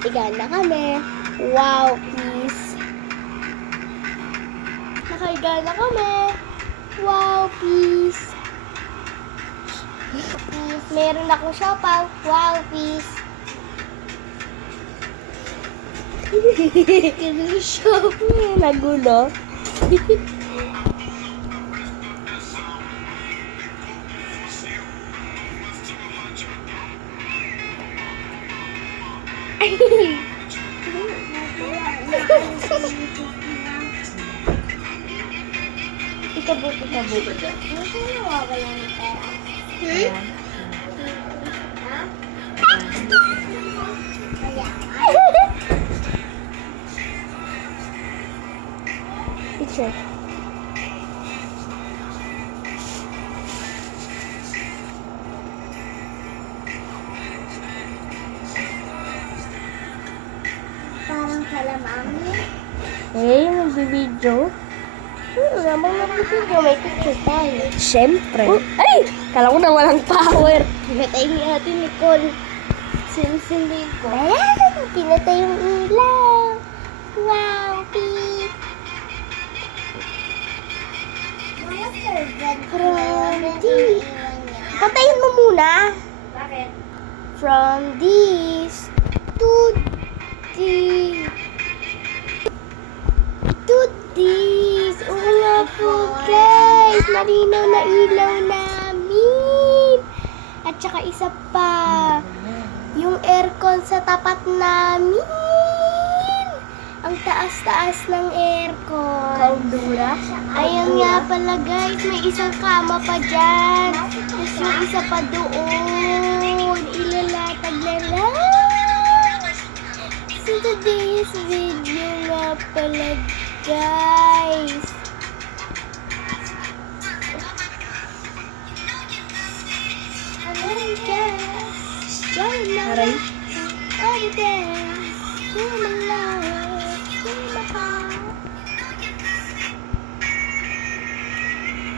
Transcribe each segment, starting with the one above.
Higa na kami. Wow, peace. Nakahiga na kami. Wow, peace. Peace. Meron akong siopaw. Wow, peace. Nagulo. Ikabot. Picture. Parang kalamami. Magbibideo. Namang magbibideo. May picture tayo. Siyempre. Ay! Kala ko na walang power. Pinatay ni Ate Nicole. Sinisindi ko. Ayan! Pinatay yung ilaw. Wow, Pete. From this. Patayin mo muna. Bakit? From this to this. To this. Oo nga po, guys. Malinaw na ilaw namin. At saka isa pa. Yung aircon sa tapat namin. Ang taas-taas ng aircon. Kaundura? Ayun nga pala, guys. May isang kama pa dyan. Tapos yung isa pa doon. Ilalatag na lang. So today's video nga pala, guys. Aray, guys. Join na. Aray. All dance. Human love. Human heart.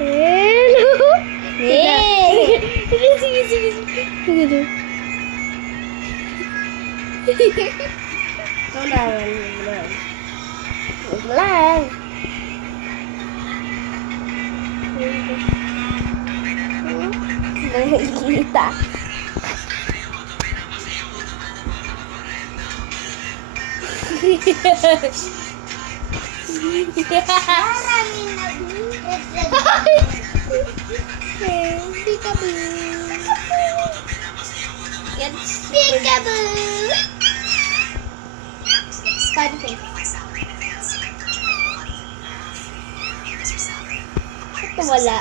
Hello. Hey! Sige. Sige. Wag lang. Nakikita. Maraming Peekaboo. Scan face. Ito wala.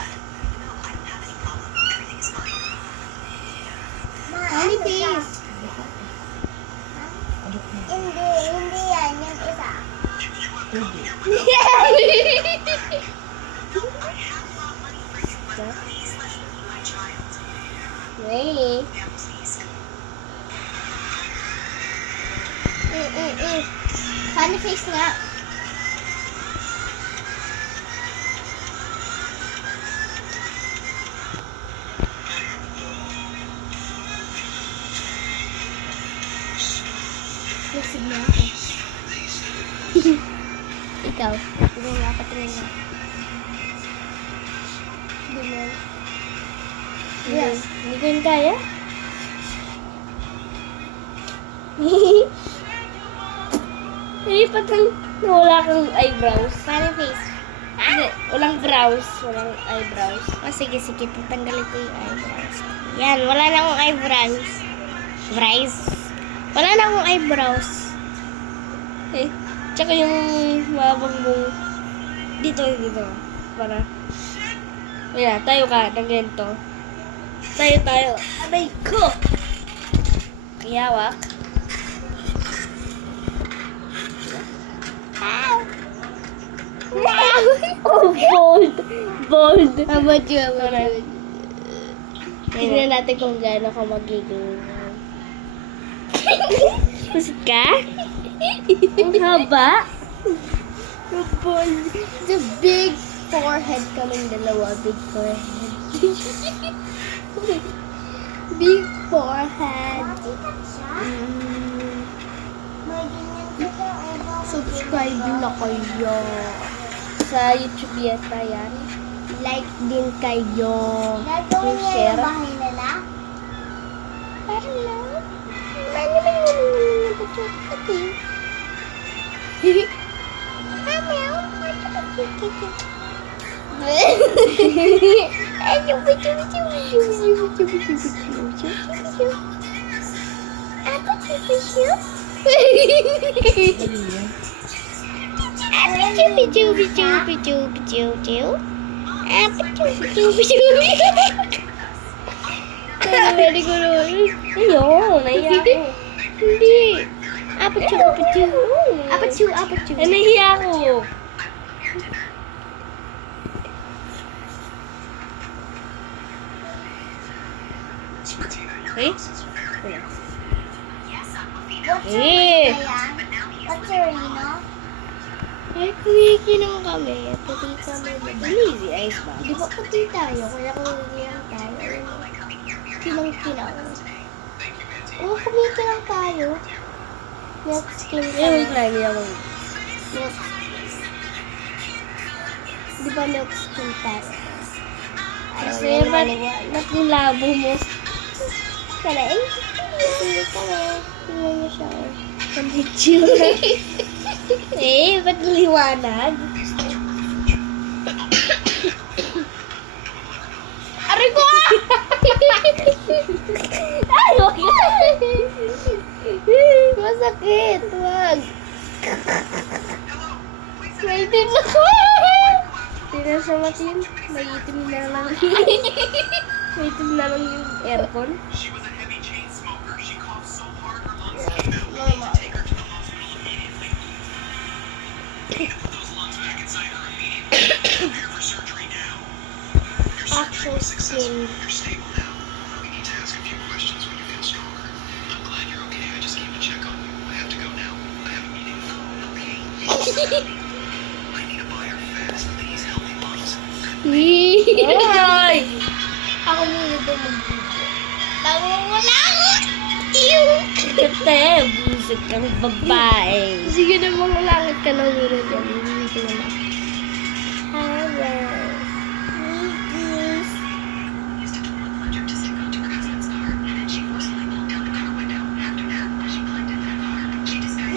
Honey face. Hindi yan. Yung isa. Really? Funny face nga. Lusig na ako. Ikaw. Tingnan nga ako, tingnan nga. Tingnan. Yes. Hindi ko yun kaya. Patang wala kang eyebrows. Funny face. Hindi, walang brows. Walang eyebrows. Sige. Tatanggalin ko yung eyebrows. Yan. Wala na akong eyebrows. Wala na akong eyebrows. Tsaka yung mabang mong dito. Para. Ayan, tayo ka ng ganito. Tayo. Abay ko! Iyawak. Oh, bold. How about you? Tingnan natin kung gaano ka magiging. Pusit ka? Ang haba. The big forehead kaming dalawa. Big forehead. Big forehead. Subscribe na kayo. Sa YouTube yata yan. Like din kayo. Gagawin niya yung bahay nila? Parang na. Ready ko na. Ayun, naiya ako. Hindi. Apachu. Nahiya ako. Eh? What's your Reno? Eh, kumikinang kami. Pati kami. Lazy eyes ba? Di ba pati tayo? Kaya kumikilang tayo. Kinang-kinang. Oo, kumikilang tayo. Milk skin Eh, wait lang. Hindi ako. Milk. Di ba milk skin tayo? Kasi, ba't yung labo mo? Kala, eh, hindi kami. Tingnan niyo siya. Pambitsyo. Ba't liwanag? Aray ko! Ay, wag Masakit, wag. May itim na ko. Hindi na siya matin. May itim na lang. May itim na lang yung aircon. Normal. Actual skin. Ay! Ako muna ito mag-video. Tago mo lang! Ew! Kate, busit kang babae. Sige na mga langit ka na muna dyan. Hindi ko na lang. Hello.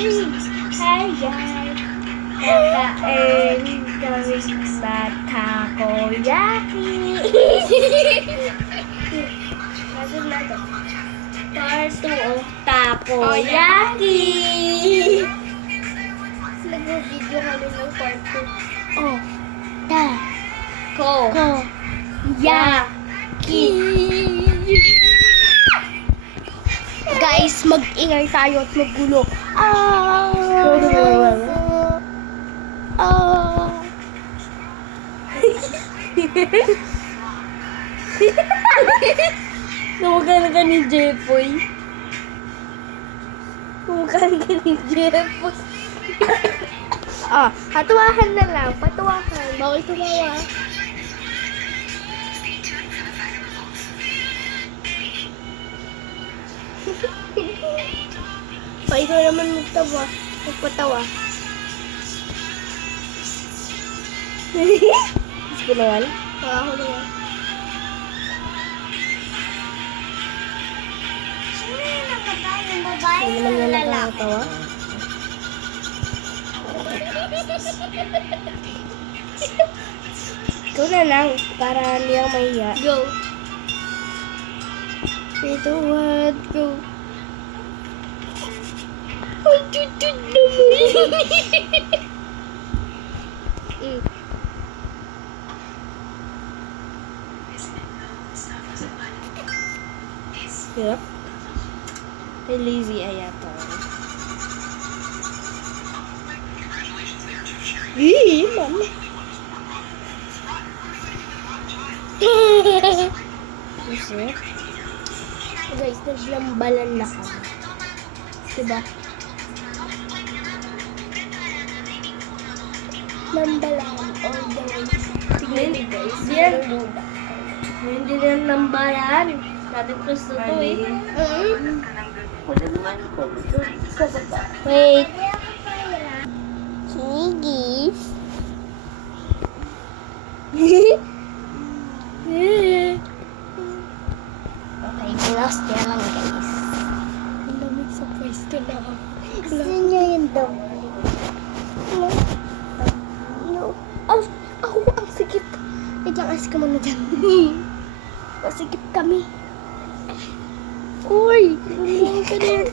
Hi guys! Kakain kami sa takoyaki! Nasaan na to? Part 2 of takoyaki! Nag-video kami ng part 2. Oh, Ta. ko! Ko. Ya! Ki. Guys, mag-ingay tayo at magulo. Kumukha ka ni Jepoy. Kumukha ka ni Jepoy. Patuwahan na lang. Patuwahan. Bawal tumawa. Ikaw naman magtawa. Magpatawa. Gusto ko naman. Ako naman. Hindi naman yan nakakatawa. Ikaw na lang, para hindi ako mahiya. Go. 3, 2, 1, go. Ang tutod naman. Hirap. Ay, lazy eye yata. Mama. Kasi, Guys, naglambalan na kami. Diba? Lambalan all the way. Tignan niyo guys. Yan. Hindi na nambayan. Dati gusto to eh. Wala naman ko. Sa baba. Wait. Igis. Okay, pinost niya lang guys. Ang lamig sa pwesto na. Gusto niyo yung doble? No. No. Oh, ang sikip. Diyan, alis ka muna dyan. Masikip kami. Uy! Tulungan ka na.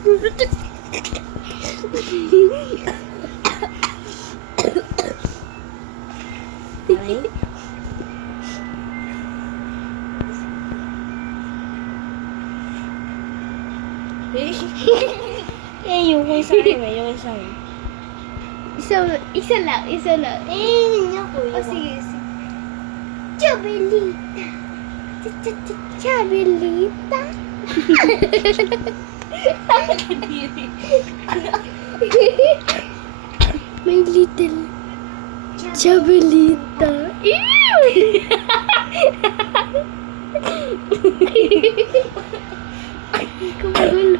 Okay. Yung isa mo, yung isa mo. Isa lang. Eh, niya ko Oh, sige, sige. Chabelita. Chabelita. My little Chabelita. Ew! Kumagul.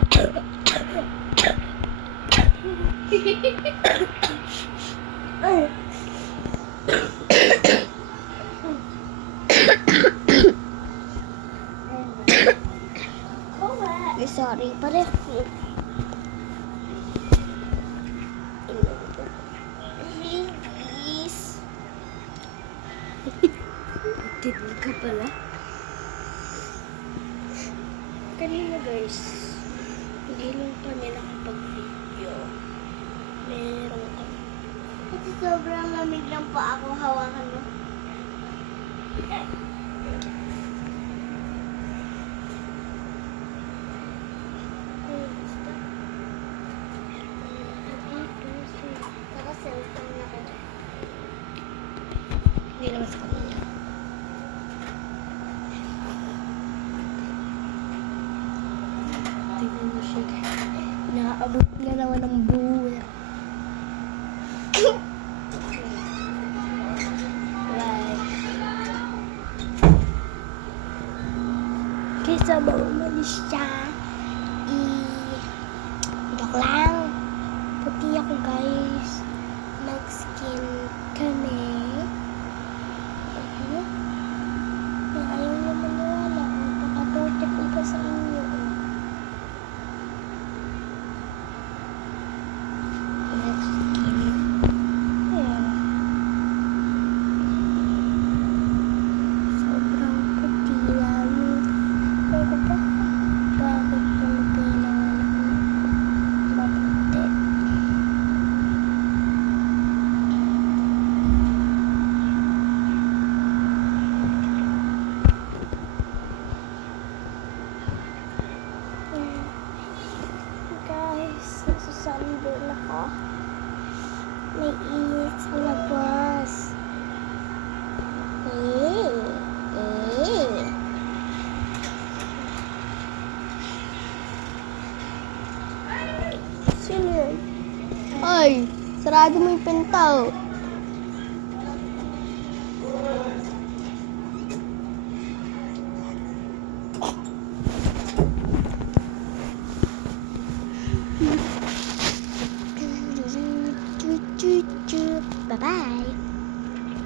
Sorry, pare. Please. Titig ka pala. Kanina guys, hindi lang kami nakapag-video. Meron kami. Kasi sobrang lamig lang po ako hawakan mo. Saka cellphone na ko. Hindi naman sa kanila. Tingnan mo siya guys. Naaabot na naman ng buwer. Bye. Kaysa ba umalis siya? Joke lang. Puti ako guys. Nag-skin kami. Ayaw naman wala. Pakatutik ko pa sa inyo. Nag-skin. Ayan. Sobrang puti namin. Pero pa, bakit Pilipino maputi? Guys, nasusunburn ako. May init sa labas. Sino yun? Ay, sarado mo yung pinto.